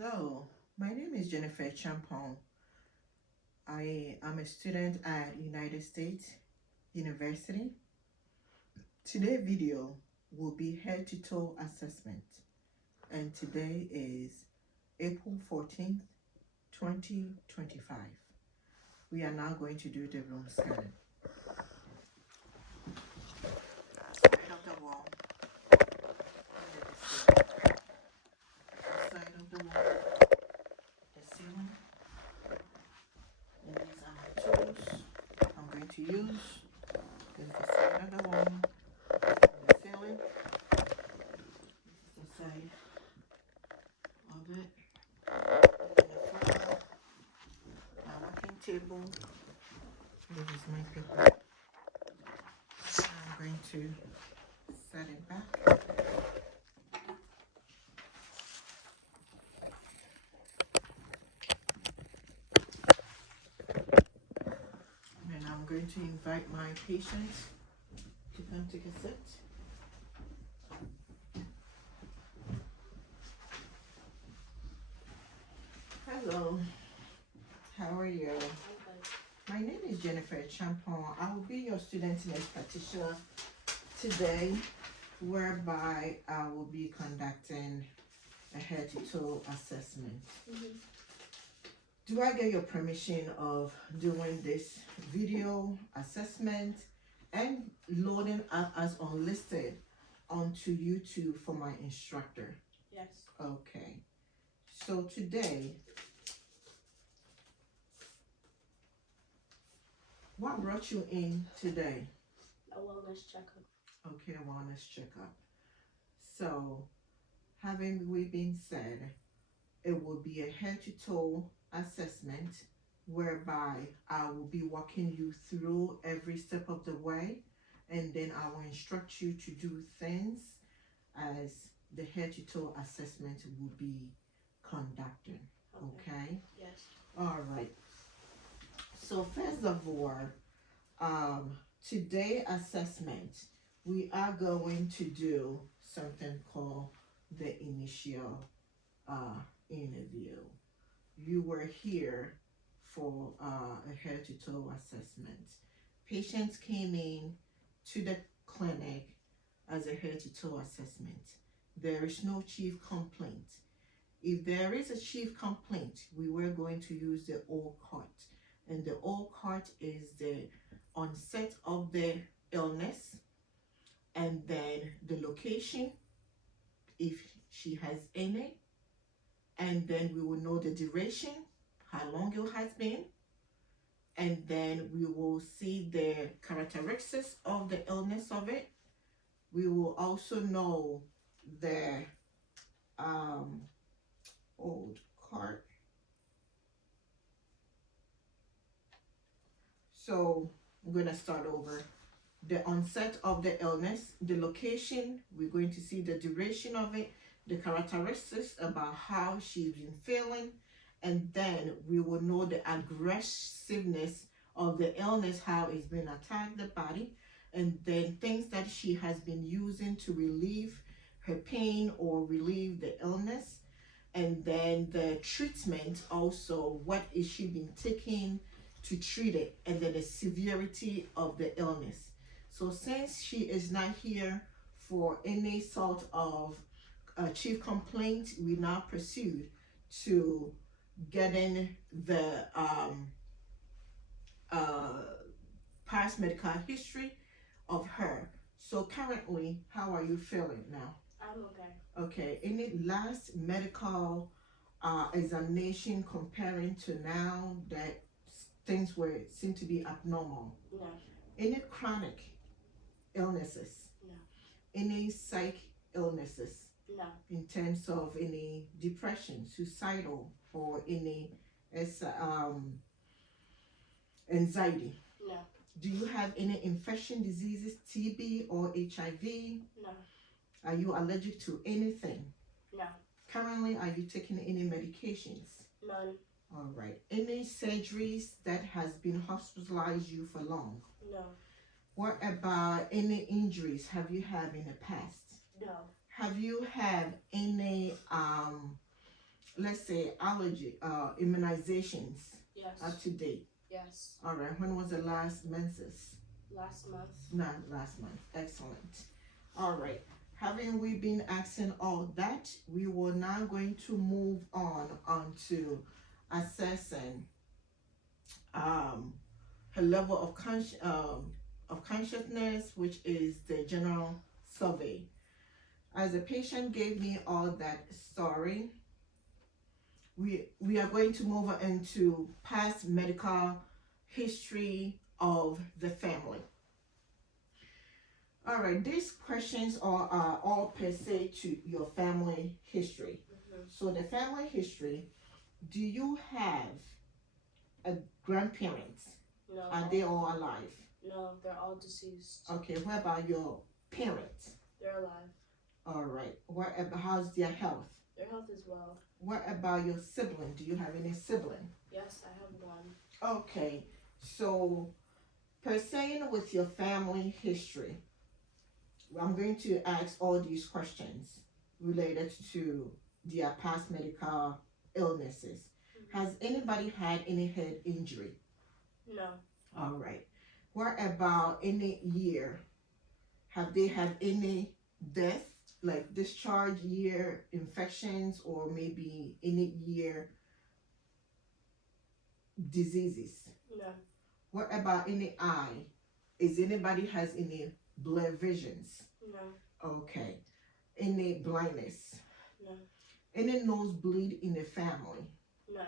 Hello, my name is Jennifer Champon. I am a student at United States University. Today's video will be head to toe assessment, and today is April 14th, 2025. We are now going to do the room scan. Side of the wall, under the side of the wall, the ceiling, and these are my tools I'm going to use. This is the side of the wall, the ceiling. This is the side of it. And the floor, my working table. This is my paper. I'm going to set it back. And I'm going to invite my patients to come take a sit. Hello, how are you? My name is Jennifer Champon. I will be your student nurse practitioner today, whereby I will be conducting a head to toe assessment. Do I get your permission of doing this video assessment and loading up as unlisted onto YouTube for my instructor? Yes. Okay. So today, what brought you in today? A wellness checkup. Okay, a wellness checkup. So, having we been said, it will be a head to toe assessment whereby I will be walking you through every step of the way, and then I will instruct you to do things as the head to toe assessment will be conducted. Okay? Yes. All right. So first of all, today assessment, we are going to do something called the initial interview. You were here for a head to toe assessment. Patients came in to the clinic as a head to toe assessment. There is no chief complaint. If there is a chief complaint, we were going to use the O cart. And the O cart is the onset of the illness, and then the location, if she has any, and then we will know the duration, how long it has been, and then we will see the characteristics of the illness of it. We will also know the old cart. So I'm going to start over. The onset of the illness, the location, we're going to see the duration of it, the characteristics about how she's been feeling, and then we will know the aggressiveness of the illness, how it's been attacked the body, and then things that she has been using to relieve her pain or relieve the illness, and then the treatment also, what is she been taking to treat it, and then the severity of the illness. So since she is not here for any sort of chief complaint, we now proceed to getting the past medical history of her. So currently, how are you feeling now? I'm okay. Okay, any last medical examination comparing to now that things were seem to be abnormal? No. Any chronic illnesses? No. Any psych illnesses? No. In terms of any depression, suicidal, or any anxiety? No. Do you have any infection diseases, TB or HIV? No. Are you allergic to anything? No. Currently, are you taking any medications? None. All right. Any surgeries that has been hospitalized you for long? No. What about any injuries have you had in the past? No. Have you had any let's say allergy, immunizations Yes. up to date? Yes. All right. When was the last menses? Last month. Not last month. Excellent. All right. Having we been asking all that, we were now going to move on to assessing her level of consciousness, which is the general survey. As the patient gave me all that story, we are going to move into past medical history of the family. All right, these questions are all per se to your family history. So the family history, do you have a grandparents? No. Are they all alive? No, they're all deceased. Okay, what about your parents? They're alive. All right, what about, how's their health? Their health is well. What about your sibling? Do you have any sibling? Yes, I have one. Okay, so pursuing with your family history, I'm going to ask all these questions related to their past medical illnesses. Has anybody had any head injury? No. All right. What about any year? Have they had any death, like discharge year, infections, or maybe any year diseases? No. What about any eye? Is anybody has any blurred visions? No. Okay. Any blindness? No. Any nosebleed in the family? No.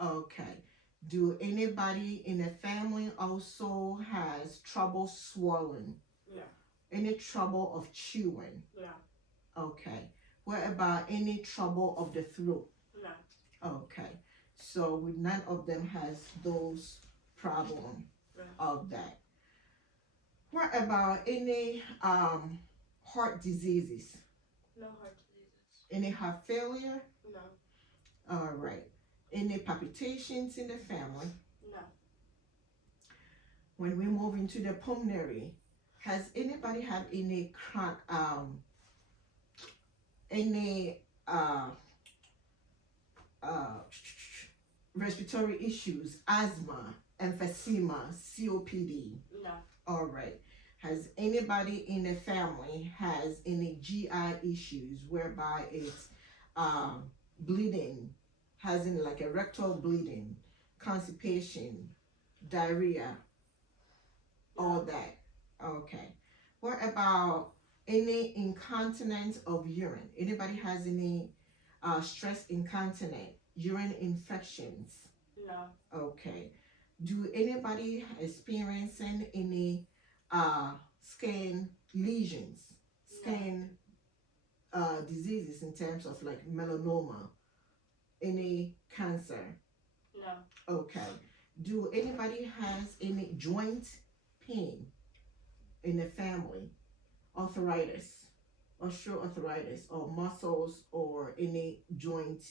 Okay. Do anybody in the family also has trouble swallowing? No. Any trouble of chewing? No. Okay. What about any trouble of the throat? No. Okay. So none of them has those problems of that. What about any heart diseases? No heart diseases. Any heart failure? No. All right. Any palpitations in the family? No. When we move into the pulmonary, has anybody had any uh, uh, respiratory issues, asthma, emphysema, COPD? No. All right. Has anybody in the family has any GI issues whereby it's bleeding, has in like a rectal bleeding, constipation, diarrhea, all that? Okay. What about any incontinence of urine? Anybody has any stress incontinent, urine infections? No. Okay. Do anybody experiencing any skin lesions, skin diseases in terms of like melanoma, any cancer? No. Okay. Do anybody has any joint pain in the family, arthritis, osteoarthritis, or muscles, or any joint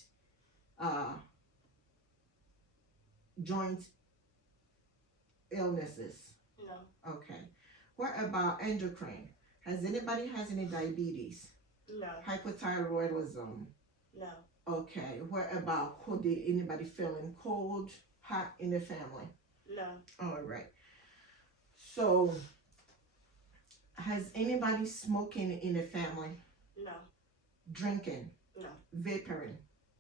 illnesses? No. Okay. What about endocrine? Has anybody has any diabetes? No. Hypothyroidism? No. Okay. What about cold? Did anybody feeling cold, hot in the family? No. All right. So, has anybody smoking in the family? No. Drinking? No. Vaporing?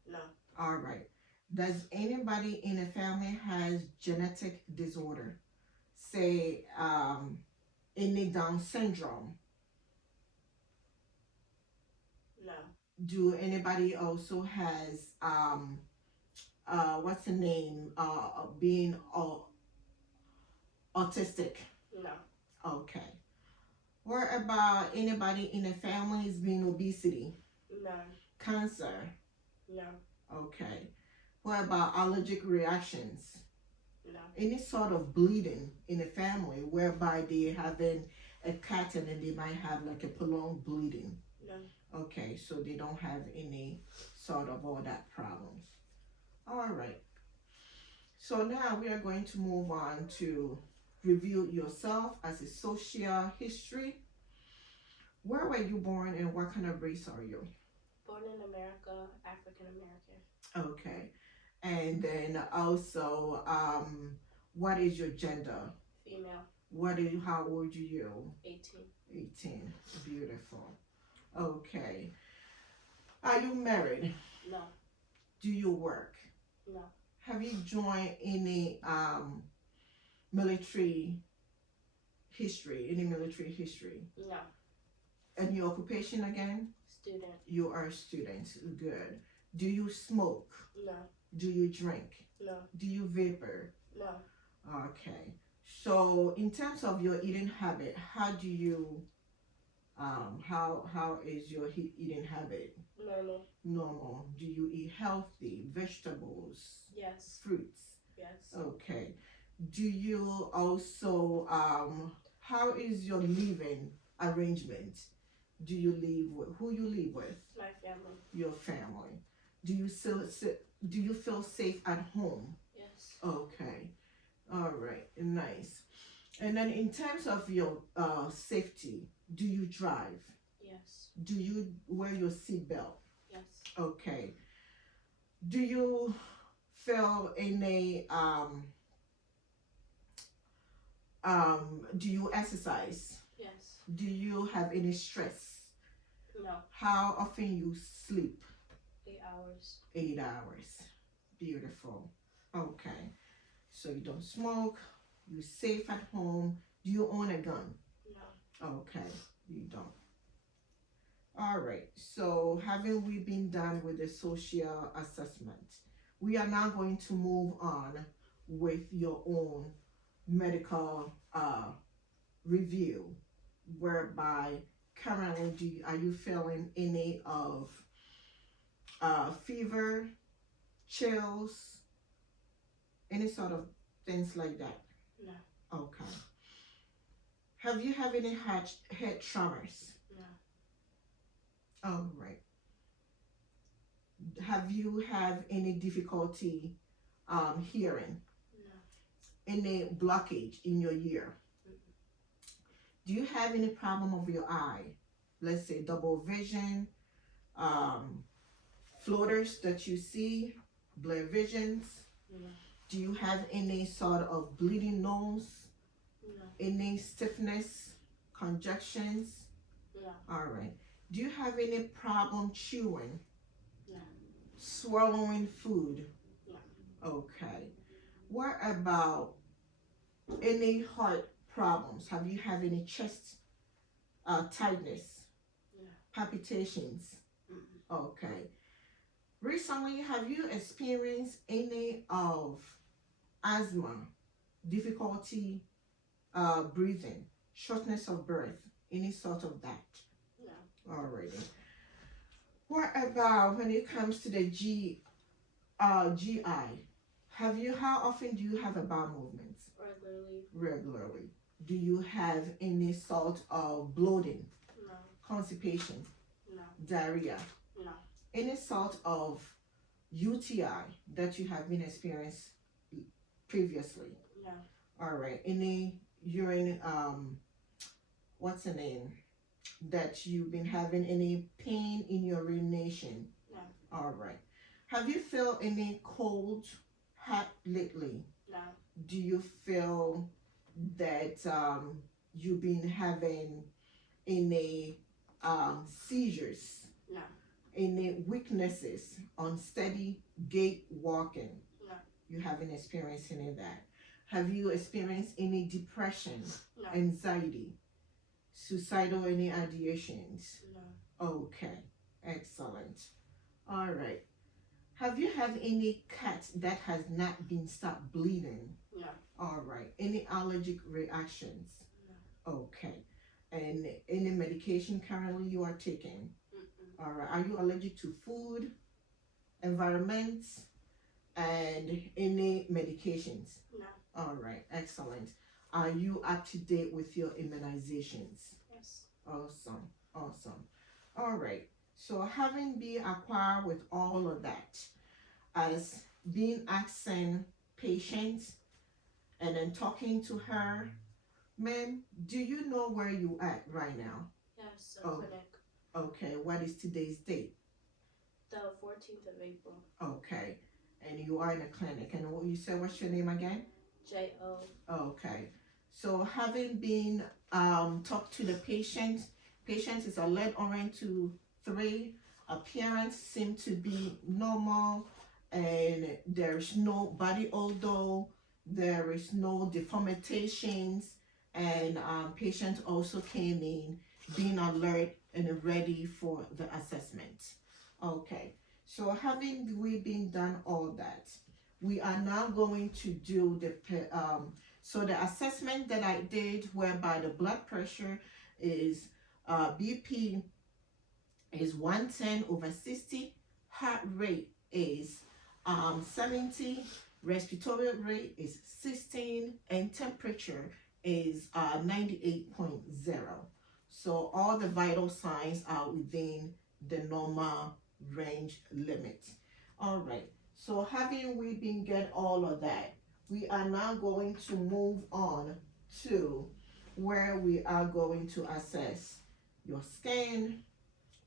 No. All right. Does anybody in the family has genetic disorder? Say, any Down syndrome? No. Do anybody also has what's the name? Being autistic? No. Okay. What about anybody in the family is being obesity? No. Cancer? No. Okay. What about allergic reactions? No. Any sort of bleeding in the family whereby they having a cut and then they might have like a prolonged bleeding? No. Okay, so they don't have any sort of all that problems. All right. So now we are going to move on to review yourself as a social history. Where were you born and what kind of race are you? Born in America, African American. Okay. And then also, what is your gender? Female. How old are you? 18. 18. Beautiful. Okay. Are you married? No. Do you work? No. Have you joined any military any military history? No. And your occupation again? Student. You are a student. Good. Do you smoke? No. Do you drink? No. Do you vapor? No. Okay. So in terms of your eating habit, how do you how is your eating habit? Normal. Normal. Do you eat healthy vegetables, Yes. fruits? Yes. Okay. Do you also how is your living arrangement? Do you live with who you live with? My family. Your family. Do you do you feel safe at home? Yes. Okay. All right. Nice. And then in terms of your safety, do you drive? Yes. Do you wear your seatbelt? Yes. Okay. Do you feel any do you exercise? Yes. Do you have any stress? No. How often you sleep? 8 hours. 8 hours. Beautiful. Okay. So you don't smoke, you're safe at home. Do you own a gun? No. Okay, you don't. All right. So having we been done with the social assessment, we are now going to move on with your own medical review, whereby currently are you feeling any of fever, chills, any sort of things like that? No. Okay. Have you had any head tremors? No. All right. Have you had any difficulty hearing? No. Any blockage in your ear? Mm-mm. Do you have any problem of your eye? Let's say double vision, um, floaters that you see, blurred visions? No. Do you have any sort of bleeding nose? No. Any stiffness, conjunctions? No. All right. Do you have any problem chewing? No. Swallowing food? No. Okay. What about any heart problems? Have you had any chest tightness, No. palpitations? Mm-mm. Okay. Recently, have you experienced any of asthma, difficulty breathing, shortness of breath, any sort of that? No. Alrighty. What about when it comes to the GI? How often do you have a bowel movements? Regularly. Regularly. Do you have any sort of bloating, No. constipation, No. diarrhea, No. any sort of UTI that you have been experienced previously? No. All right. Any urine what's the name? That you've been having any pain in your urination? No. All right. Have you felt any cold, hot lately? No. Do you feel that you've been having any seizures, No. any weaknesses, unsteady gait walking? No. You haven't experienced any of that. Have you experienced any depression, No. anxiety, suicidal any ideations? No. Okay, excellent. All right. Have you had any cat that has not been stopped bleeding? No. All right. Any allergic reactions? No. Okay. And any medication currently you are taking? Mm-mm. All right. Are you allergic to food, environment, and any medications? No. All right. Excellent. Are you up to date with your immunizations? Yes. Awesome. Awesome. All right. So having been acquired with all of that, as being asking patients and then talking to her, ma'am, do you know where you at right now? Yes. A Oh. clinic. Okay, what is today's date? The 14th of April. Okay. And you are in a clinic. And what you said, what's your name again? J.O. Okay. So having been talked to the patient, patient is alert orange to 3. Appearance seem to be normal, and there's no body odor, there is no deformations, and patient also came in being alert and ready for the assessment. Okay. So having we been done all that, we are now going to do so the assessment that I did, whereby the blood pressure is BP is 110/60, heart rate is 70, respiratory rate is 16, and temperature is 98.0. So all the vital signs are within the normal range limit. All right. So having we been get all of that, we are now going to move on to where we are going to assess your skin,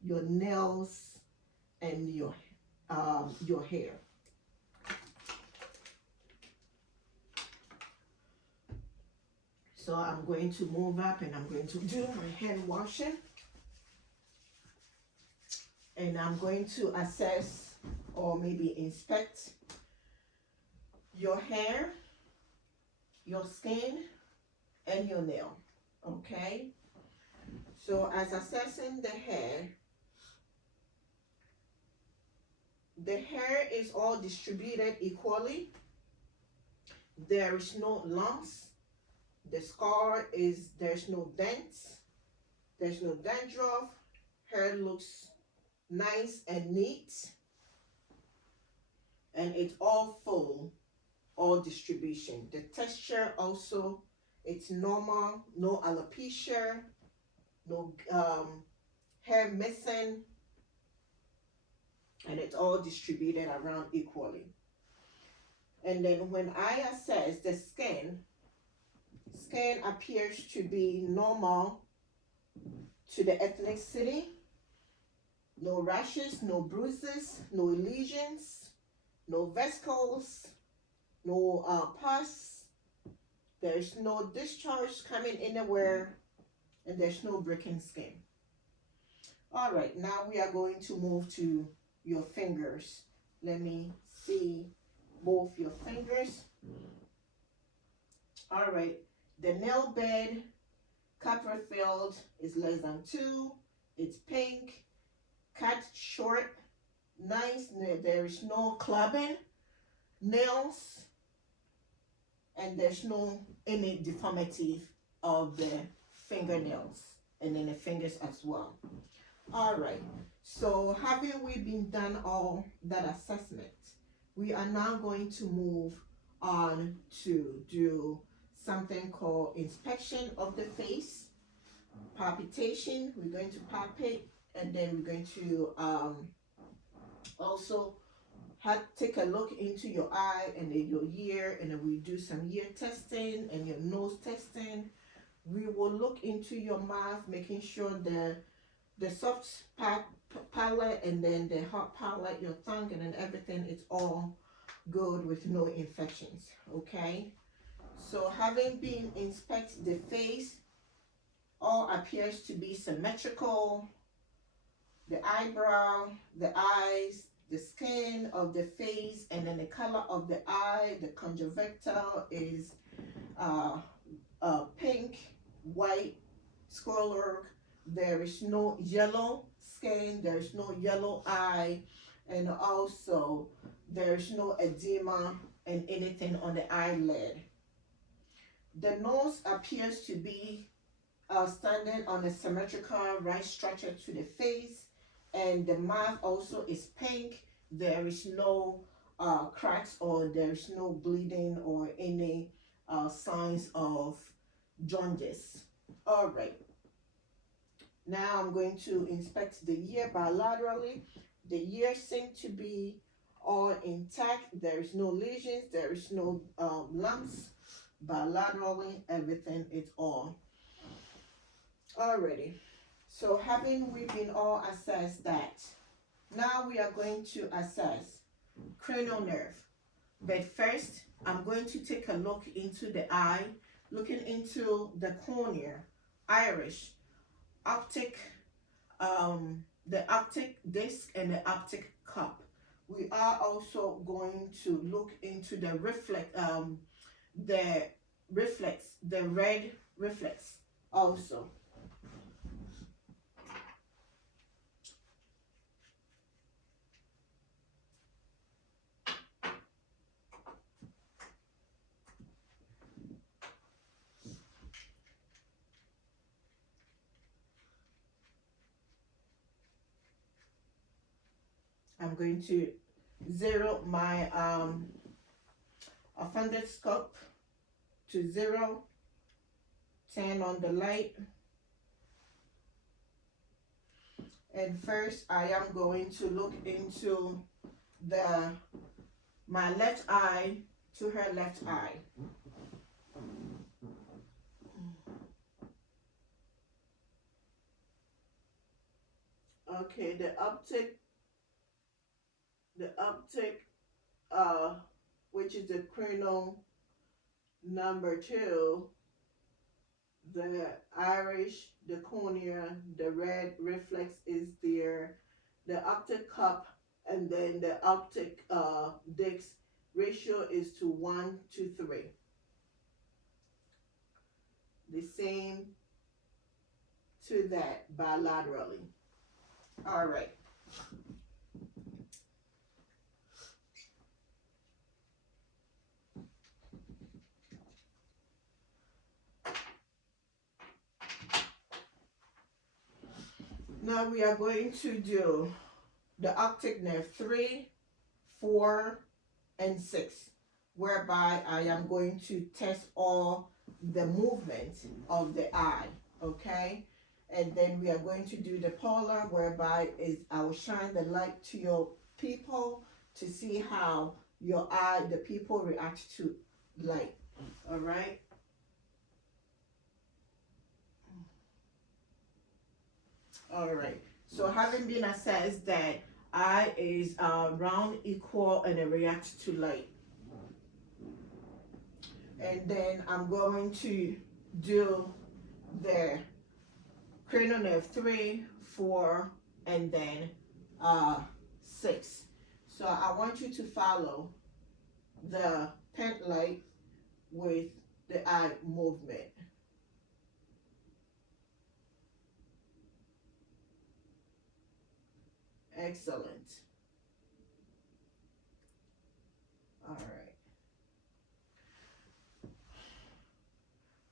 your nails, and your hair. So I'm going to move up and I'm going to do my hand washing, and I'm going to assess or maybe inspect your hair, your skin, and your nail. Okay. So as assessing the hair is all distributed equally. There is no lumps. The scar is, there's no dents. There's no dandruff. Hair looks nice and neat. And it's all full, all distribution. The texture also, it's normal. No alopecia. No hair missing. And it's all distributed around equally. And then when I assess the skin appears to be normal to the ethnicity. No rashes, no bruises, no lesions, no vesicles, no pus. There's no discharge coming anywhere, and there's no breaking skin. All right, now we are going to move to your fingers. Let me see both your fingers. All right, the nail bed copper filled is less than 2. It's pink, cut short, nice. There is no clubbing, nails, and there's no any deformity of the fingernails and then the fingers as well. All right, so having we been done all that assessment, we are now going to move on to do something called inspection of the face, palpitation. We're going to palpate, and then we're going to also take a look into your eye and then your ear, and then we do some ear testing and your nose testing. We will look into your mouth, making sure the soft palate and then the hard palate, your tongue, and then everything is all good with no infections. Okay. So having been inspect the face, all appears to be symmetrical. The eyebrow, the eyes, the skin of the face, and then the color of the eye, the conjunctiva is pink, white, squirrel. There is no yellow skin, there is no yellow eye, and also there's no edema and anything on the eyelid. The nose appears to be standing on a symmetrical right structure to the face, and the mouth also is pink. There is no cracks, or there is no bleeding or any signs of jaundice. All right. Now I'm going to inspect the ear bilaterally. The ears seem to be all intact. There is no lesions. There is no lumps. Bilaterally, everything is all. Alrighty. So having we been all assessed that, Now we are going to assess cranial nerve. But first, I'm going to take a look into the eye, looking into the cornea, iris, optic, the optic disc and the optic cup. We are also going to look into the the red reflex also. I'm going to zero my fundoscope to 0, 10 on the light. And first I am going to look into my left eye to her left eye. Okay, the optic, which is the cranial number 2, the iris, the cornea, the red reflex is there, the optic cup, and then the optic disc ratio is to 1 to 3. The same to that bilaterally. All right. Now we are going to do the optic nerve 3, 4, and 6, whereby I am going to test all the movement of the eye, okay? And then we are going to do the polar, whereby I will shine the light to your people to see how your eye, the people react to light, all right? All right. So having been assessed that eye is round, equal, and it reacts to light. And then I'm going to do the cranial nerve 3, 4, and then 6. So I want you to follow the pen light with the eye movement. Excellent. All right.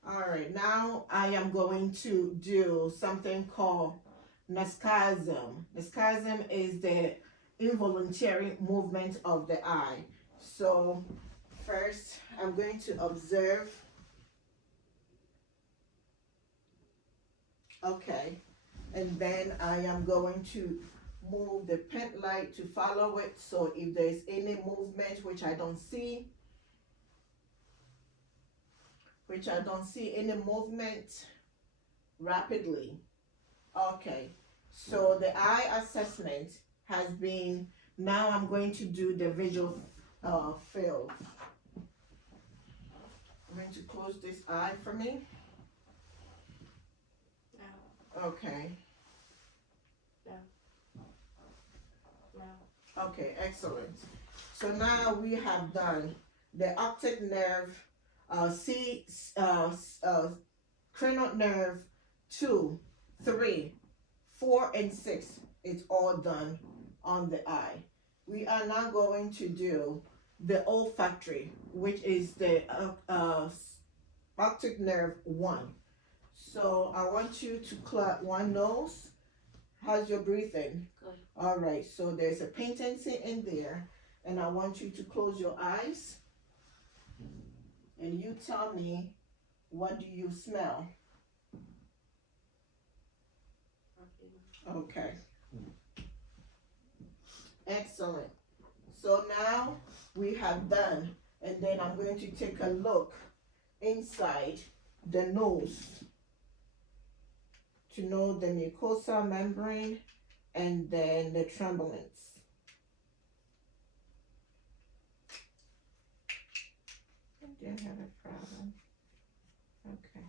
All right. Now I am going to do something called nascasm. Nascasm is the involuntary movement of the eye. So first I'm going to observe. Okay. And then I am going to move the pen light to follow it. So if there's any movement which I don't see any movement rapidly. Okay. So the eye assessment has been, now I'm going to do the visual field. I'm going to close this eye for me. No. Okay. No. Okay, excellent. So now we have done the optic nerve, cranial nerve 2, 3, 4, and 6. It's all done on the eye. We are now going to do the olfactory, which is the optic nerve 1. So I want you to clap one nose. How's your breathing? Good. All right, so there's a patency in there, and I want you to close your eyes, and you tell me, what do you smell? Okay. Excellent. So now we have done, and then I'm going to take a look inside the nose to know the mucosal membrane and then the tremblance. I didn't have a problem. Okay.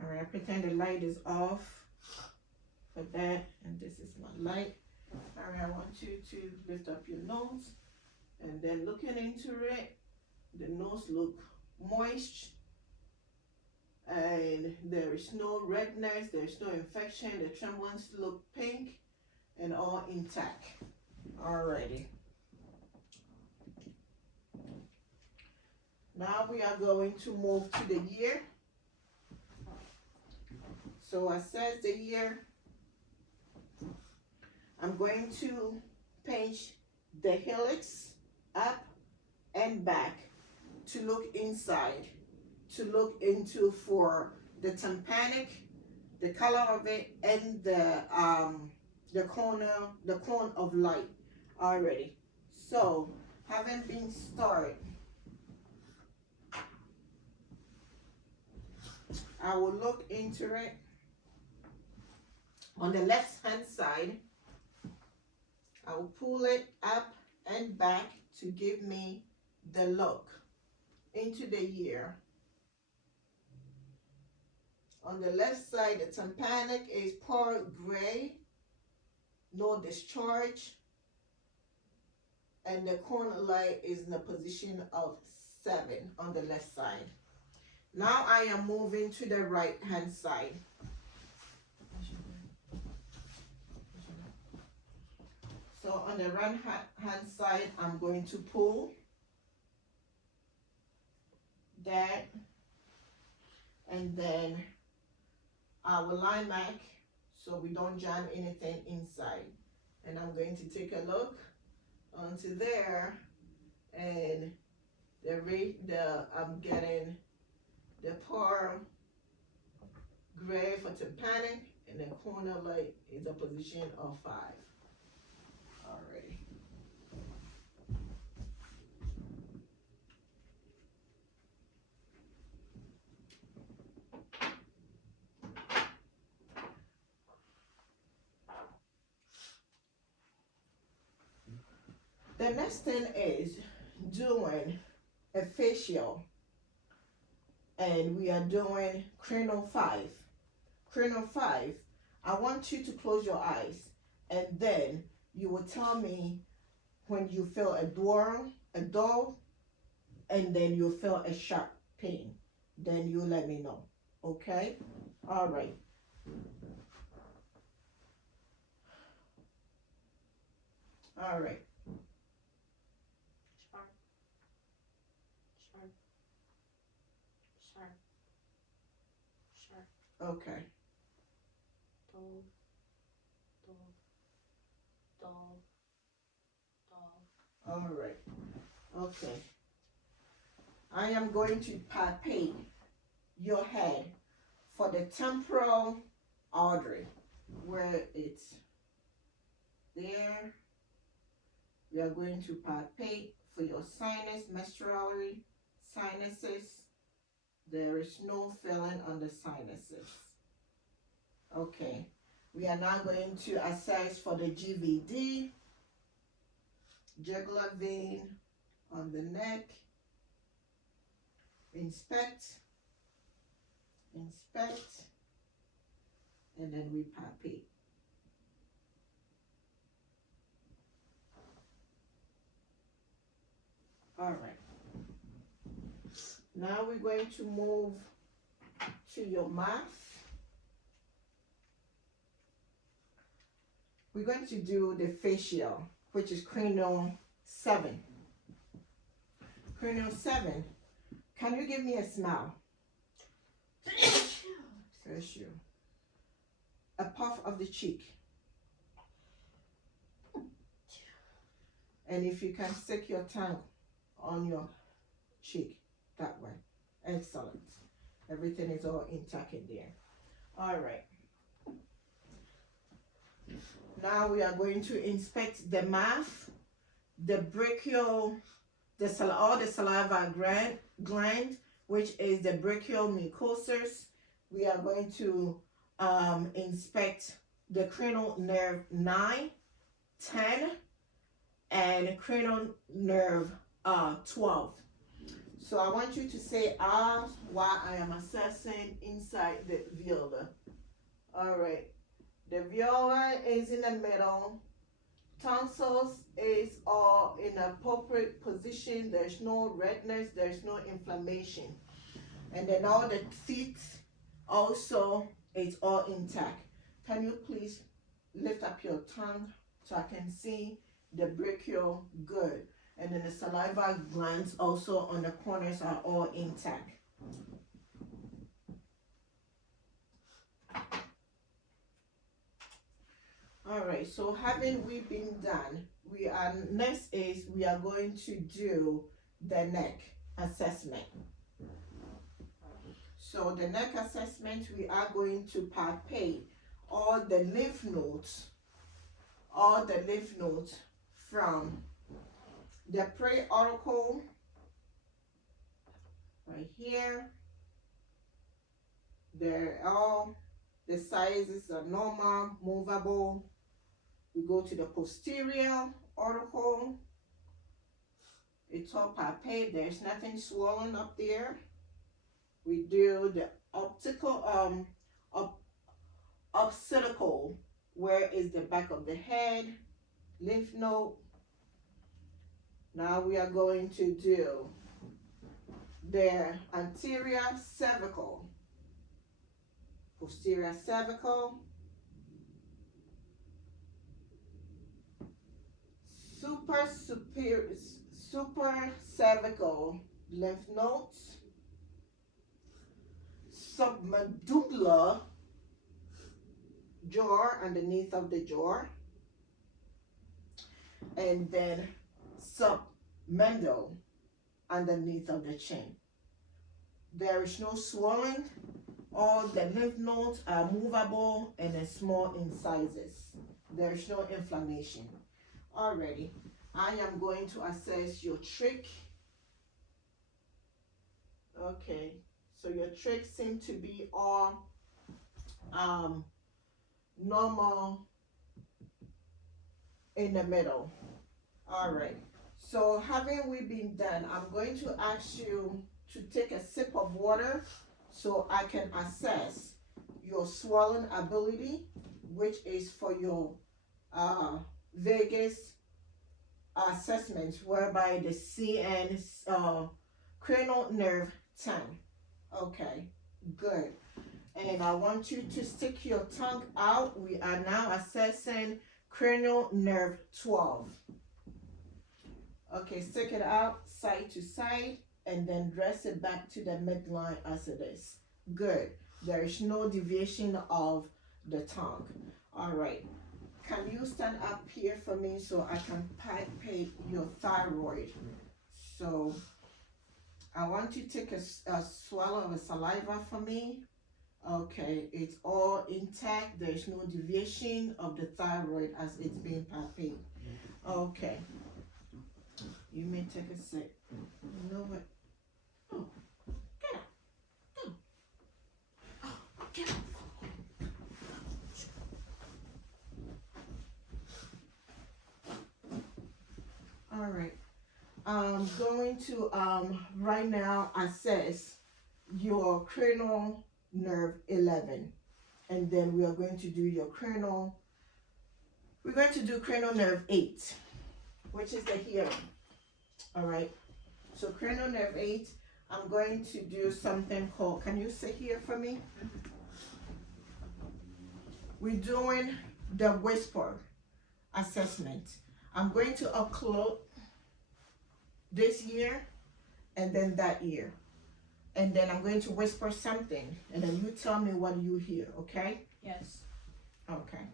All right, I pretend the light is off for that, and this is my light. All right, I want you to lift up your nose, and then looking into it, the nose look moist, and there is no redness, there is no infection. The tremblance look pink and all intact. Alrighty. Now we are going to move to the ear. So I said the ear. I'm going to pinch the helix up and back to look inside, to look into for the tympanic, the color of it, and the cone of light already. So having been started, I will look into it on the left hand side. I will pull it up and back to give me the look into the ear. On the left side, the tympanic is pearl gray, no discharge, and the corner light is in the position of 7 on the left side. Now I am moving to the right hand side. So on the right hand side, I'm going to pull that, and then I will line back so we don't jam anything inside. And I'm going to take a look onto there, and I'm getting the pearl gray for tympanic, and the corner light is a position of 5. Alrighty. The next thing is doing a facial, and we are doing cranial 5. Cranial 5, I want you to close your eyes, and then you will tell me when you feel a dull, and then you feel a sharp pain. Then you let me know, okay? All right. All right. Sharp. Sharp. Sharp. Sharp. Okay. Dull. Dull. Dull. Dull. All right. Okay. I am going to palpate your head for the temporal artery, where it's there. We are going to palpate for your sinus, medullary sinuses. There is no feeling on the sinuses. Okay. We are now going to assess for the GVD, jugular vein on the neck. Inspect, and then we palpate. All right. Now we're going to move to your mouth. We're going to do the facial, which is cranial 7. Cranial 7. Can you give me a smile? Facial. A puff of the cheek. And if you can stick your tongue on your cheek that way. Excellent. Everything is all intact in there. All right. Now we are going to inspect the mouth, the brachial, all the saliva gland, which is the brachial mucosas. We are going to inspect the cranial nerve 9, 10, and cranial nerve 12. So I want you to say ah while I am assessing inside the viola. All right. The viola is in the middle. Tonsils is all in appropriate position. There's no redness. There's no inflammation. And then all the teeth also is all intact. Can you please lift up your tongue so I can see the brachial? Good. And then the saliva glands also on the corners are all intact. All right, so having we been done, we are going to do the neck assessment. So the neck assessment, we are going to palpate all the lymph nodes from the pre-auricle right here. They're all, the sizes are normal, movable. We go to the posterior auricle. It's all palpate. There's nothing swollen up there. We do the occipital, where is the back of the head, lymph node. Now we are going to do the anterior cervical, posterior cervical, super cervical lymph nodes, submedulla jaw, underneath of the jaw, and then submental, underneath of the chin. There is no swelling. All the lymph nodes are movable and are small in sizes. There is no inflammation. Already, I am going to assess your trach. Okay, so your trach seems to be all normal in the middle. All right, so having we been done, I'm going to ask you to take a sip of water so I can assess your swallowing ability, which is for your vagus assessment, whereby the CN cranial nerve 10. Okay, good. And I want you to stick your tongue out. We are now assessing cranial nerve 12. Okay, stick it out side to side and then dress it back to the midline as it is. Good. There is no deviation of the tongue. All right. Can you stand up here for me so I can palpate your thyroid? So I want you to take a swallow of saliva for me. Okay, it's all intact. There's no deviation of the thyroid as it's being palpated. Okay. You may take a sip. You know what? Oh, get up. Go. Oh, get up. All right. I'm going to right now assess your cranial nerve 11, and then we are going to do your cranial. We're going to do cranial nerve 8, which is the hearing. All right. So cranial nerve 8, I'm going to do something called. Can you sit here for me? We're doing the whisper assessment. I'm going to occlude this ear and then that ear. And then I'm going to whisper something. And then you tell me what you hear, okay? Yes. Okay.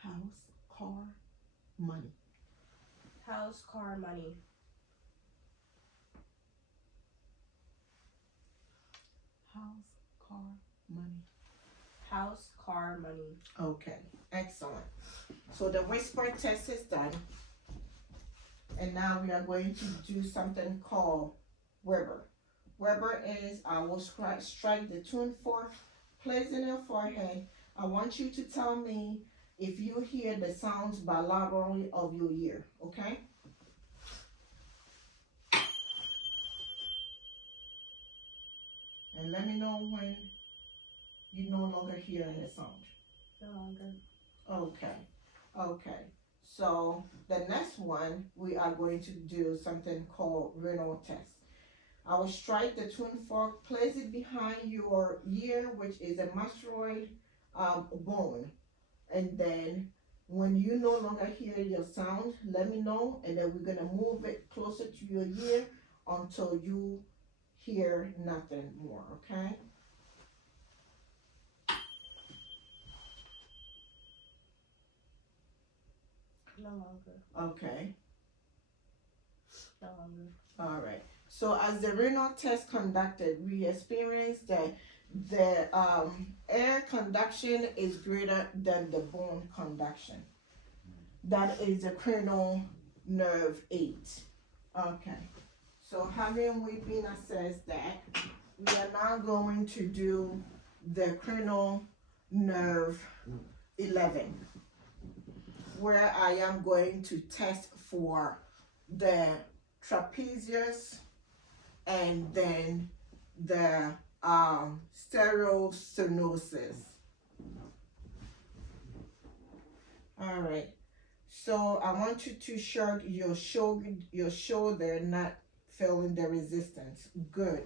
House, car, money. House, car, money. House, car, money. House, car, money. Okay, excellent. So the whisper test is done. And now we are going to do something called Weber. wherever it is, I will strike the tune fork, place it in your forehead. I want you to tell me if you hear the sounds bilaterally of your ear, okay? And let me know when you no longer hear any sound. No longer. Okay, okay. So the next one, we are going to do something called renal test. I will strike the tune fork, place it behind your ear, which is a mastoid bone. And then when you no longer hear your sound, let me know, and then we're gonna move it closer to your ear until you hear nothing more, okay? No longer. Okay, No longer. all right. So as the renal test conducted, we experienced that the air conduction is greater than the bone conduction. That is a cranial nerve 8. Okay. So having we been assessed that, we are now going to do the cranial nerve 11, where I am going to test for the trapezius and then the stereostenosis. All right. So I want you to shrug your shoulder, not feeling the resistance. Good.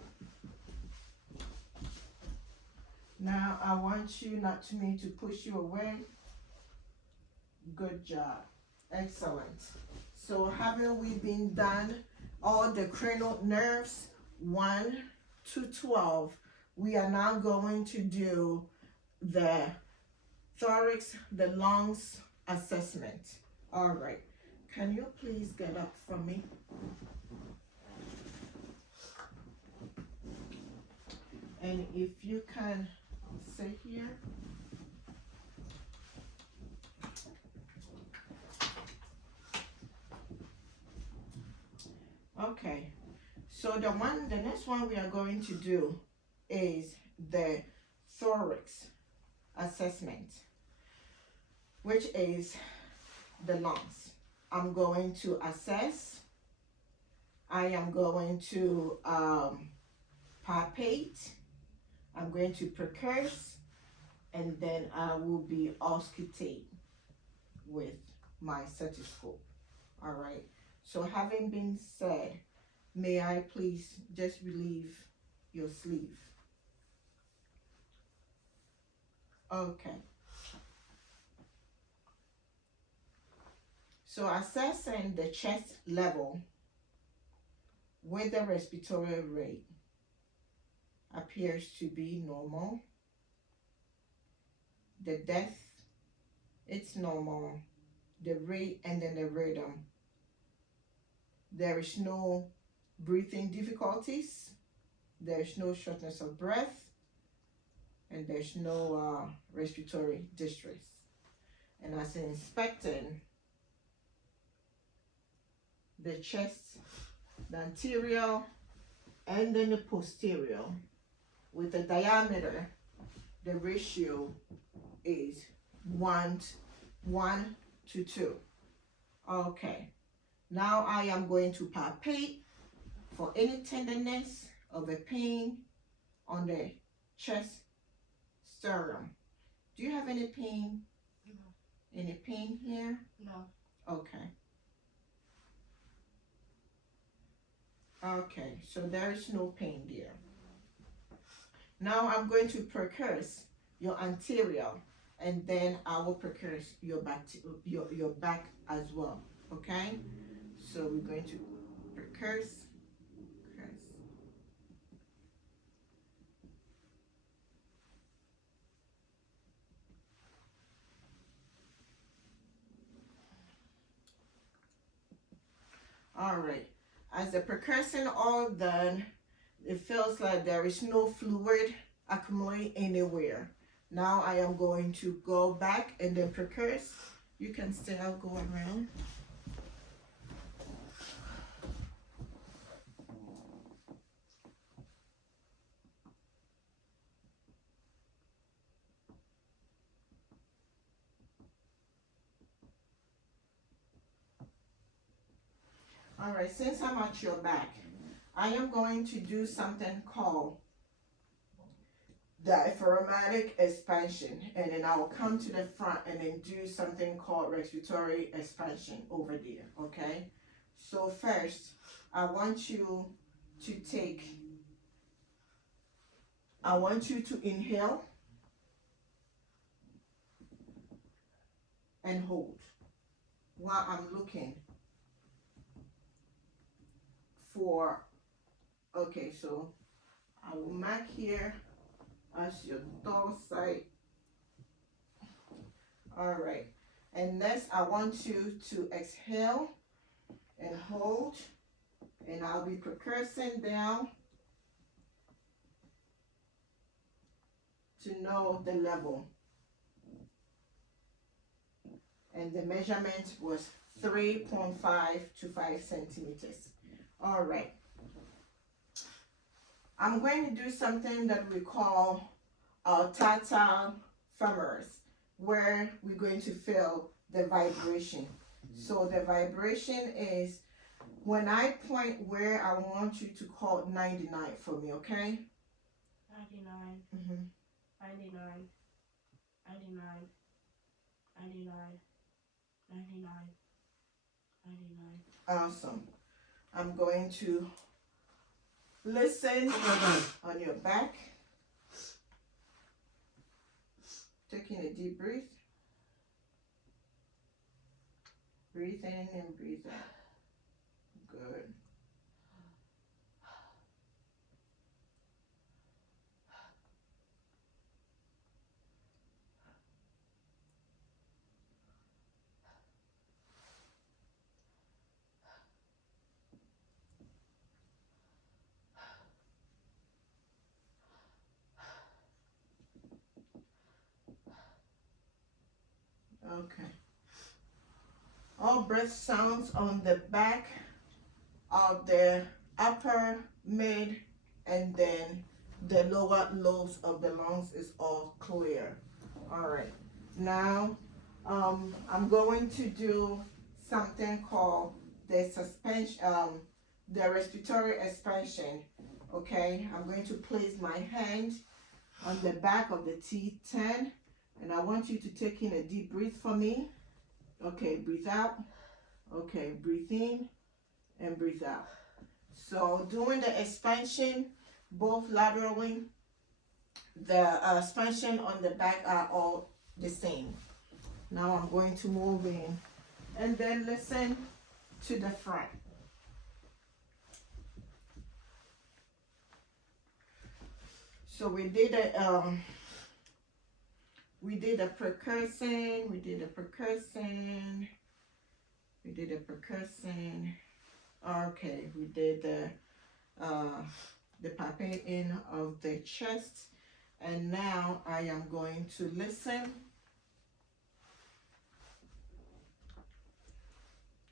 Now I want you not to me to push you away. Good job. Excellent. So haven't we been done all the cranial nerves 1 to 12? We are now going to do the thorax, the lungs assessment. All right. Can you please get up from me? And if you can sit here. Okay. So the next one we are going to do is the thorax assessment, which is the lungs. I'm going to assess. I am going to palpate. I'm going to percuss, and then I will be auscultate with my stethoscope. All right. So having been said, may I please just relieve your sleeve? Okay. So assessing the chest level with the respiratory rate appears to be normal. The depth, it's normal. The rate and then the rhythm. There is no breathing difficulties. There's no shortness of breath. And there's no respiratory distress. And as inspecting the chest, the anterior, and then the posterior, with the diameter, the ratio is 1 to 2. Okay. Now I am going to palpate for any tenderness of a pain on the chest sternum. Do you have any pain? No. Any pain here? No. Okay. Okay, so there is no pain there. Now I'm going to percuss your anterior, and then I will percuss your back as well. Okay? So we're going to percuss. All right. As the percussion all done, it feels like there is no fluid accumulating anywhere. Now I am going to go back and then percuss. You can still go around. All right, since I'm at your back, I am going to do something called diaphragmatic expansion, and then I will come to the front and then do something called respiratory expansion over there, okay? So first, I want you to inhale and hold while I'm looking for, okay, so I will mark here as your dorsal. All right. And next, I want you to exhale and hold, and I'll be percussing down to know the level. And the measurement was 3.5 to 5 centimeters. All right. I'm going to do something that we call our tactile femoris, where we're going to feel the vibration. So the vibration is when I point where I want you to call 99 for me, okay? 99, Mm-hmm. 99, 99, 99, 99, 99. Awesome. I'm going to listen on your back. Taking a deep breath. Breathe in and breathe out. Good. Okay. All breath sounds on the back of the upper, mid, and then the lower lobes of the lungs is all clear. All right. Now, I'm going to do something called the suspension, the respiratory expansion. Okay. I'm going to place my hand on the back of the T10, and I want you to take in a deep breath for me. Okay, breathe out. Okay, breathe in and breathe out. So doing the expansion, both laterally, the expansion on the back are all the same. Now I'm going to move in and then listen to the front. So we did a percussion, we did a percussion. Okay, we did the popping in of the chest, and now I am going to listen.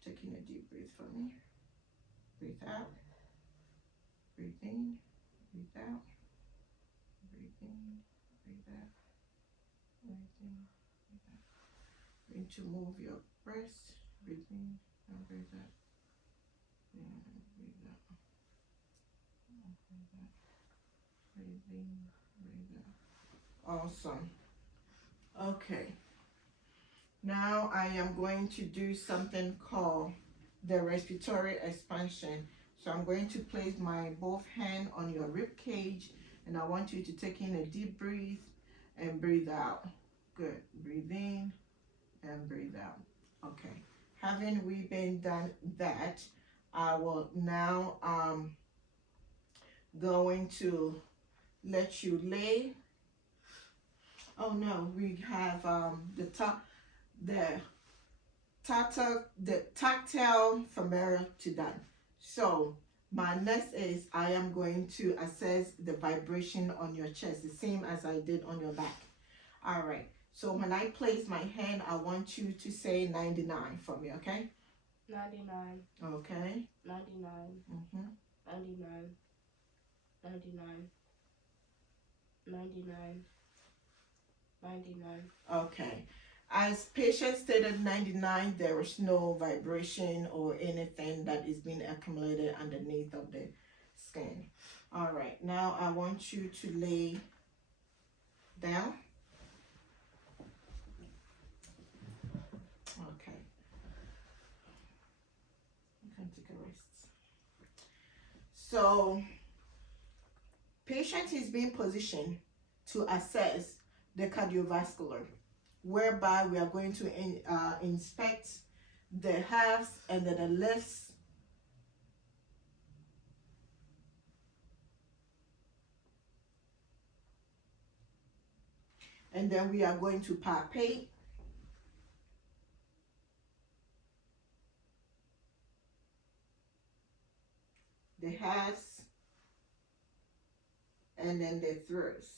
Taking a deep breath for me. Breathe out. Breathe in. Breathe out. Breathe in. Breathe out. Breathe in. Breathe out. Going to move your breast. Breathe in and breathe out. And breathe out. And breathe out. Breathe in. Breathe out. Awesome. Okay. Now I am going to do something called the respiratory expansion. So I'm going to place my both hand on your rib cage, and I want you to take in a deep breath and breathe out. Good. Breathe in and breathe out. Okay. Having we been done that, I will now going to let you lay. Oh no, we have the tactile femoral to done. So my next is I am going to assess the vibration on your chest, the same as I did on your back. All right. So when I place my hand, I want you to say 99 for me, okay? 99. Okay. 99. 99. 99. 99. 99. Okay. As patient stated 99, there is no vibration or anything that is being accumulated underneath of the skin. All right, now I want you to lay down. Okay, you can take a rest. So, patient is being positioned to assess the cardiovascular, whereby we are going to inspect the halves and then the lifts. And then we are going to palpate the halves and then the throats.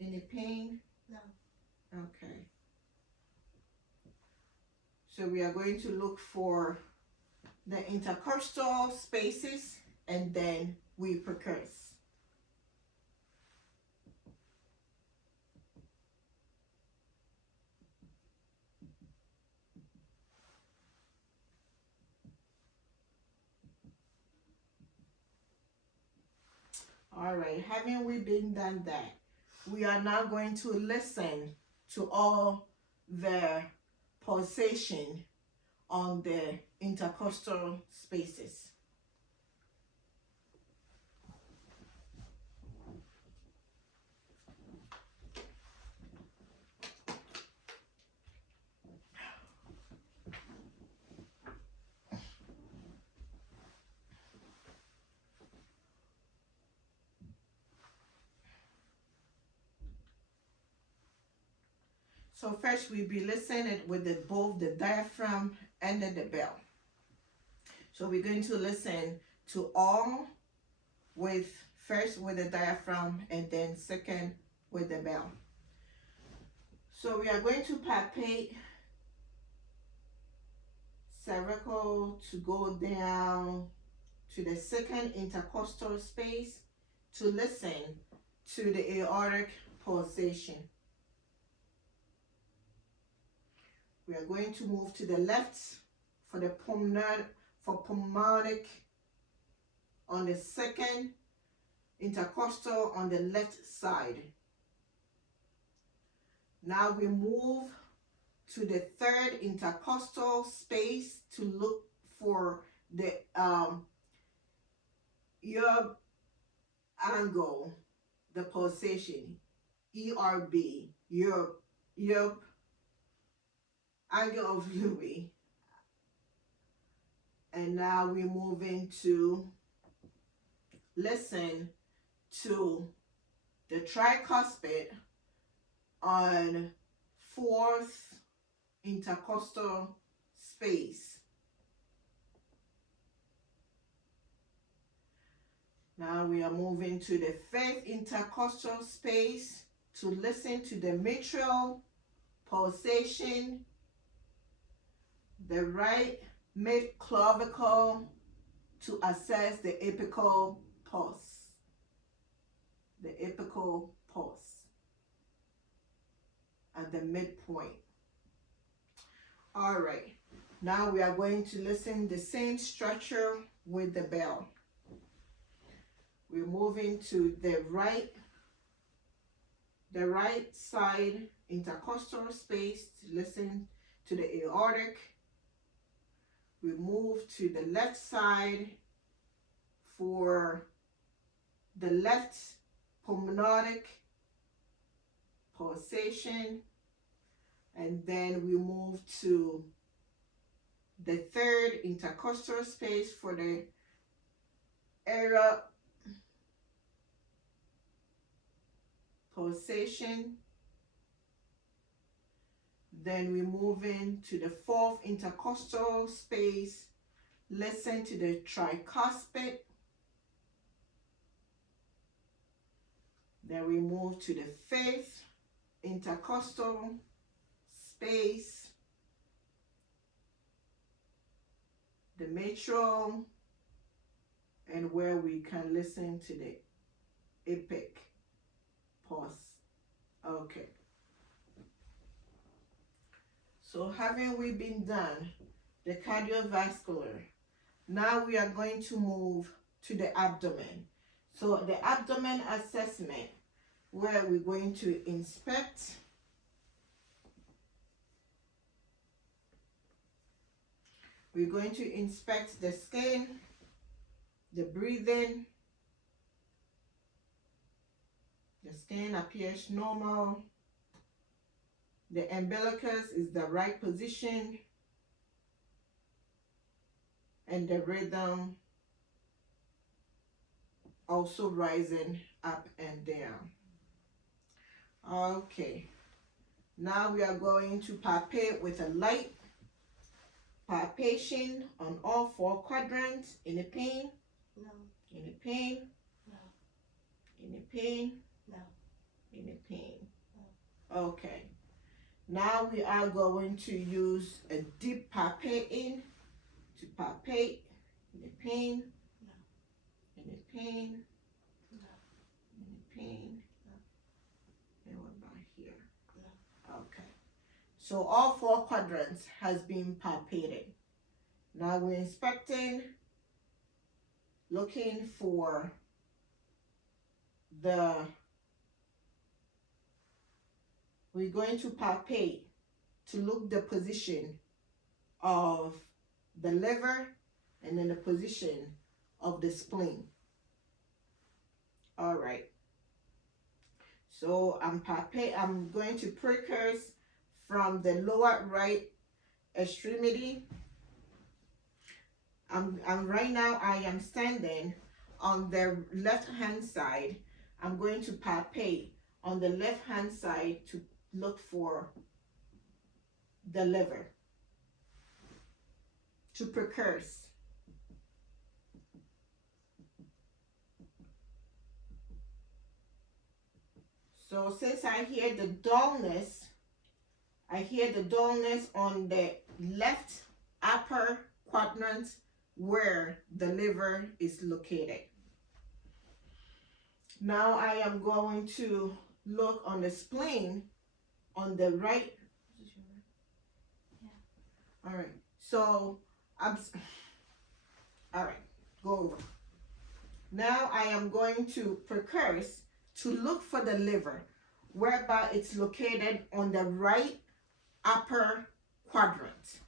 Any pain? No. Okay. So we are going to look for the intercostal spaces and then we percuss. All right, having we been done that, we are now going to listen to all the pulsation on the intercostal spaces. So first we'll be listening with both the diaphragm and the bell. So we're going to listen to all with first with the diaphragm and then second with the bell. So we are going to palpate cervical to go down to the second intercostal space to listen to the aortic pulsation. We are going to move to the left for the pulmonic on the second intercostal on the left side. Now we move to the third intercostal space to look for the ear angle, the pulsation, ERB, ear angle of Louis. And now we're moving to listen to the tricuspid on fourth intercostal space. Now we are moving to the fifth intercostal space to listen to the mitral pulsation, the right mid clavicle to assess the apical pulse. The apical pulse at the midpoint. All right, now we are going to listen the same structure with the bell. We're moving to the right side intercostal space to listen to the aortic. We move to the left side for the left pulmonic pulsation, and then we move to the third intercostal space for the aortic pulsation. Then we move into the fourth intercostal space, listen to the tricuspid. Then we move to the fifth intercostal space, the mitral, and where we can listen to the epic. Pause. Okay. So having we been done the cardiovascular, now we are going to move to the abdomen. So the abdomen assessment, where we're going to inspect. We're going to inspect the skin, the breathing. The skin appears normal. The umbilicus is the right position. And the rhythm also rising up and down. Okay. Now we are going to palpate with a light palpation on all 4 quadrants. Any pain? No. Any pain? No. Any pain? No. Any pain? No. Okay. Now we are going to use a deep palpating to palpate. Any pain? No. Any pain? No. Any pain? No. And what about here? No. Okay. So all 4 quadrants has been palpated. Now we're inspecting, looking for we're going to palpate to look the position of the liver and then the position of the spleen. All right. So I'm going to precurse from the lower right extremity. Right now I am standing on the left hand side. I'm going to palpate on the left hand side to look for the liver, to precurse. So since I hear the dullness on the left upper quadrant where the liver is located. Now I am going to look on the spleen on the right. Yeah. All right. So all right. Go over. Now I am going to precurse to look for the liver, whereby it's located on the right upper quadrant.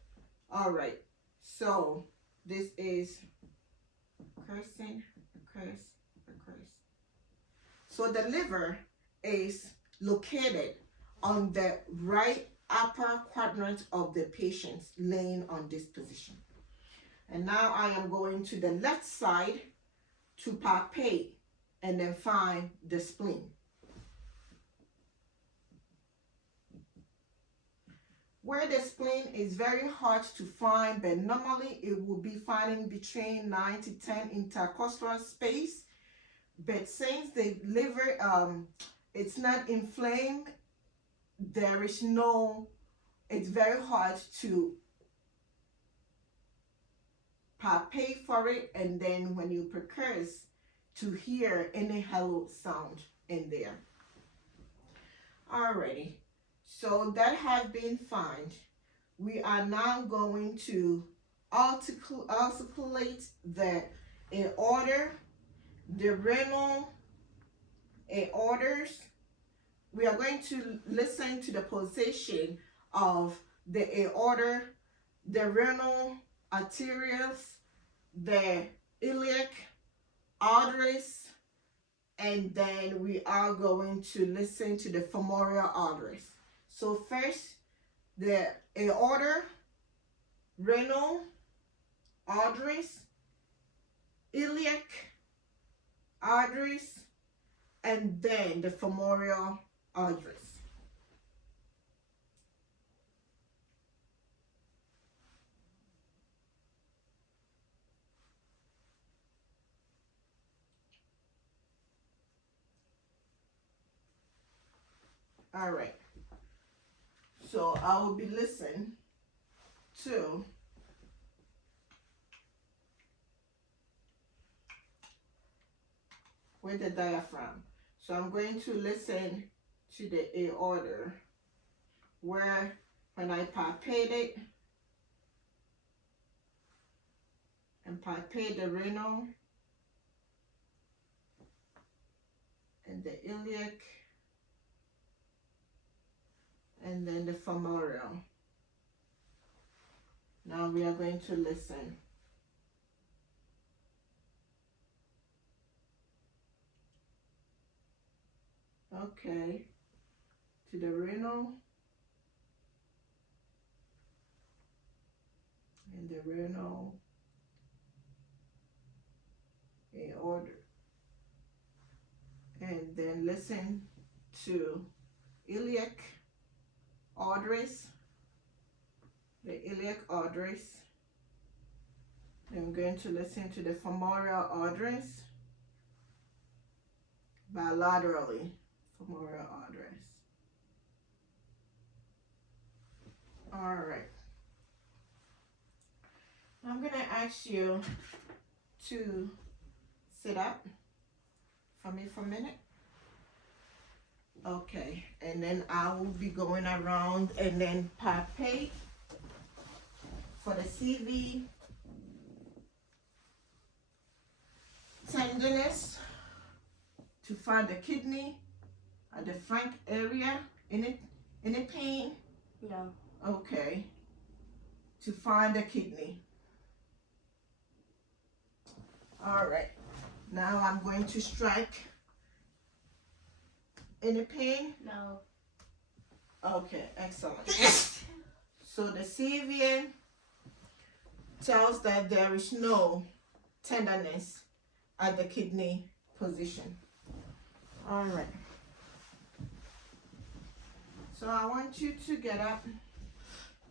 All right. So this is cursing, curse. So the liver is located on the right upper quadrant of the patient laying on this position. And now I am going to the left side to palpate and then find the spleen. Where the spleen is very hard to find, but normally it will be finding between 9 to 10 intercostal space. But since the liver it's not inflamed, it's very hard to palpate for it, and then when you precurse to hear any hollow sound in there. Alrighty, so that has been found. We are now going to articulate the aorta, the renal aortas. We are going to listen to the pulsation of the aorta, the renal arteries, the iliac arteries, and then we are going to listen to the femoral arteries. So first, the aorta, renal arteries, iliac arteries, and then the femoral arteries. All right. So I will be listening to with the diaphragm. So I'm going to listen to the aorta where when I palpate it and palpate the renal and the iliac and then the femoral. Now we are going to listen. Okay, to the renal and the renal aorta. And then listen to iliac arteries, the iliac arteries. Then I'm going to listen to the femoral arteries bilaterally, femoral arteries. All right. I'm going to ask you to sit up for me for a minute. Okay, and then I will be going around and then palpate for the CV, tenderness, to find the kidney at the front area. Any pain? No. Okay, to find the kidney. All right, now I'm going to strike. Any pain? No. Okay, excellent. So the CVA tells that there is no tenderness at the kidney position. All right. So I want you to get up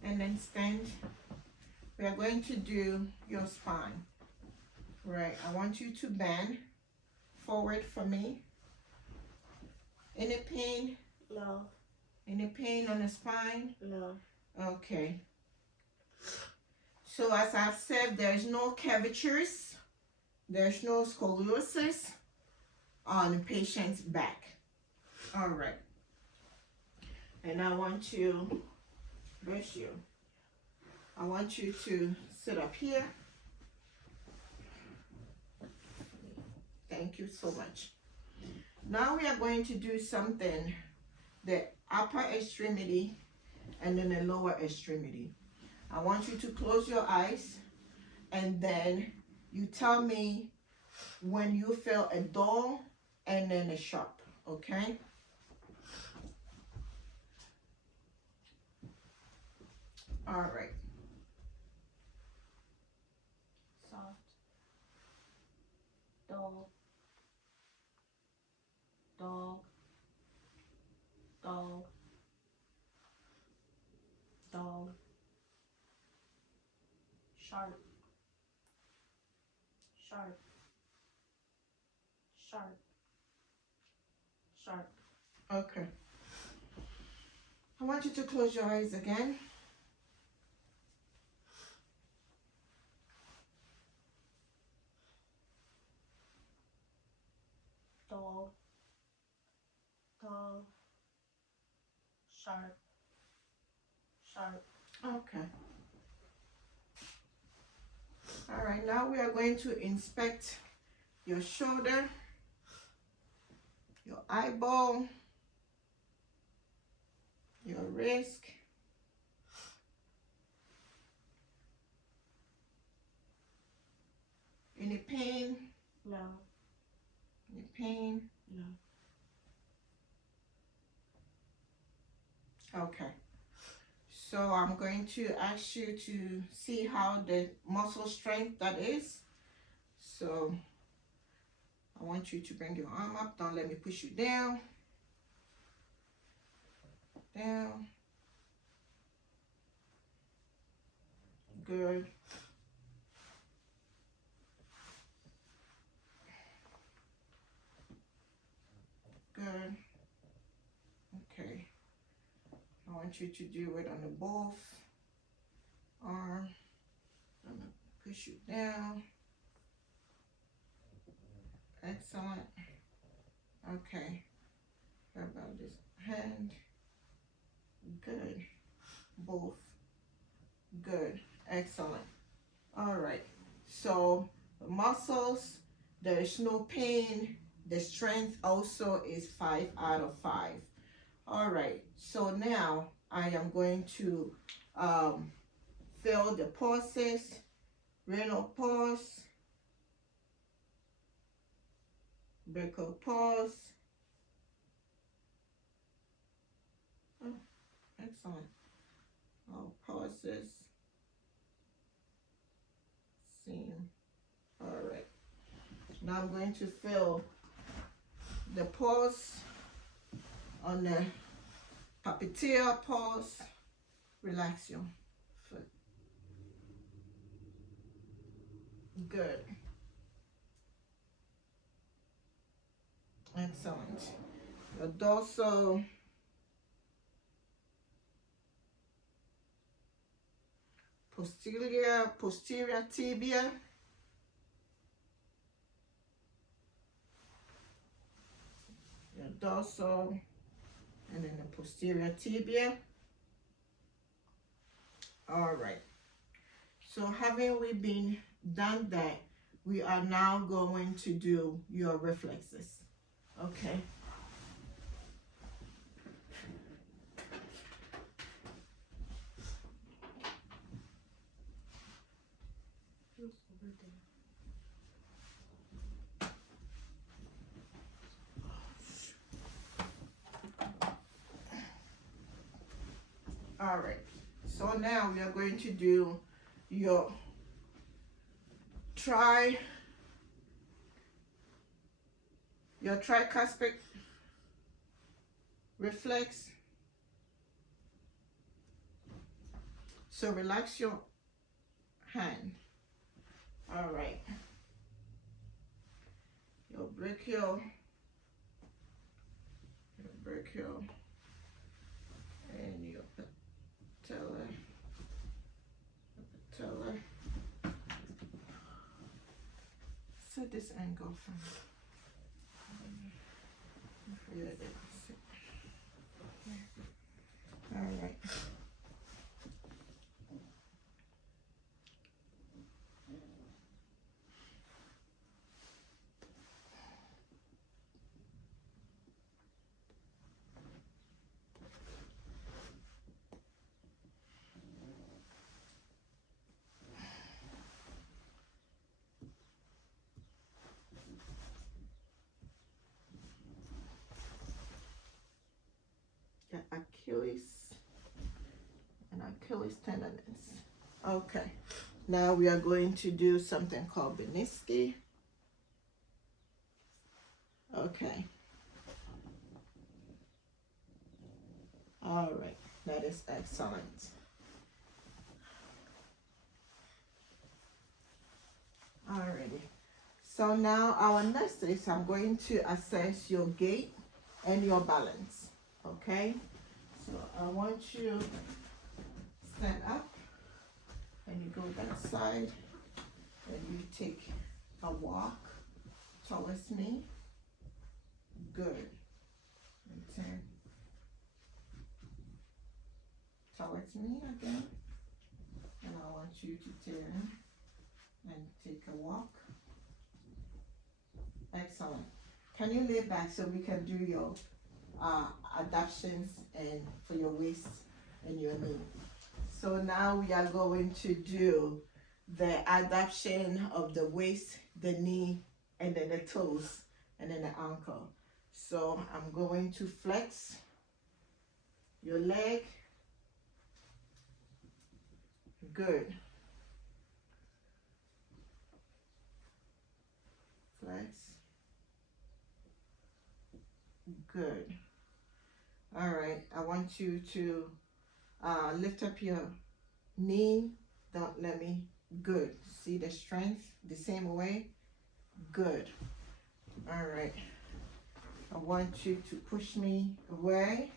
and then stand. We are going to do your spine. Right, I want you to bend forward for me. Any pain? No. Any pain on the spine? No. Okay. So as I've said, there's no curvatures, there's no scoliosis on the patient's back. All right. And I want you, bless you, I want you to sit up here. Thank you so much. Now we are going to do something, the upper extremity and then the lower extremity. I want you to close your eyes and then you tell me when you feel a dull and then a sharp, okay? All right. Soft. Dull. Dull. Dull. Dull. Sharp. Sharp. Sharp. Sharp. Okay. I want you to close your eyes again. Dull. Dull. Sharp. Sharp. Okay. All right, now we are going to inspect your shoulder, your eyeball, your wrist, any pain, No. any pain. No. Okay. So I'm going to ask you to see how the muscle strength that is. So I want you to bring your arm up. Don't let me push you down. Down. Good. Good. Okay. I want you to do it on the both arm. I'm gonna push you down. Excellent. Okay. How about this hand? Good. Both. Good. Excellent. All right. So muscles, there is no pain. The strength also is 5 out of 5. All right. So now I am going to um, fill the pauses. Renal pause. Brachial pause. Oh, excellent. All pauses. Same. All right. Now I'm going to fill the pause on the popliteal pause. Relax your foot. Good. Excellent. Your dorsal, posterior tibia. Your dorsal, and then the posterior tibia. All right. So having we been done that, we are now going to do your reflexes. Okay. All right. So now we are going to do your tricuspid reflex. So relax your hand. All right. Your brachial, and your patellar. Set this angle from here. All right. The Achilles and Achilles tendons. Okay. Now we are going to do something called Beniski. Okay. All right. That is excellent. Alrighty. So now our next is I'm going to assess your gait and your balance. Okay? So I want you to stand up and you go that side and you take a walk towards me. Good. And turn towards me again. And I want you to turn and take a walk. Excellent. Can you lay back so we can do your adaptations and for your waist and your knee? So now we are going to do the adaptation of the waist, the knee, and then the toes, and then the ankle. So I'm going to flex your leg. Good. Flex. Good. All right. I want you to lift up your knee. Don't let me. Good. See the strength the same way. Good. All right. I want you to push me away.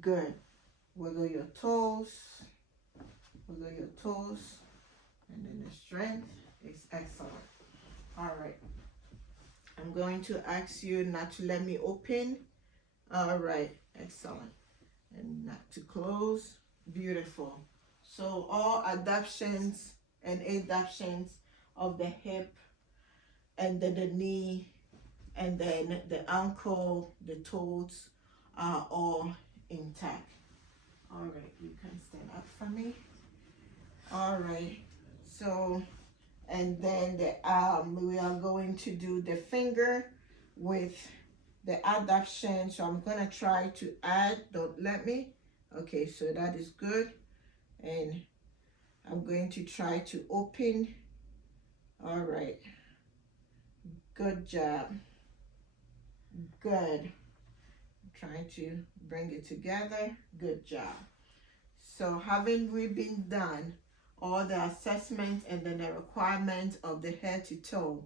Good. Wiggle your toes. Wiggle your toes. And then the strength is excellent. All right. I'm going to ask you not to let me open. All right, excellent. And not to close. Beautiful. So all adaptations and adaptations of the hip and then the knee and then the ankle, the toes are all intact. All right, you can stand up for me. All right. So, and then we are going to do the finger with the adaptation. So I'm gonna try to add. Don't let me. Okay, so that is good, and I'm going to try to open. All right. Good job. Good. Trying to bring it together. Good job. So having we been done all the assessment and then the requirement of the head to toe,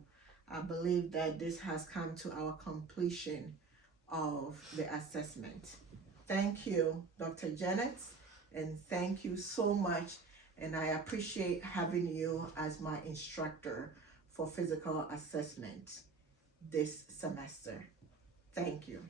I believe that this has come to our completion of the assessment. Thank you, Dr. Janet, and thank you so much. And I appreciate having you as my instructor for physical assessment this semester. Thank you.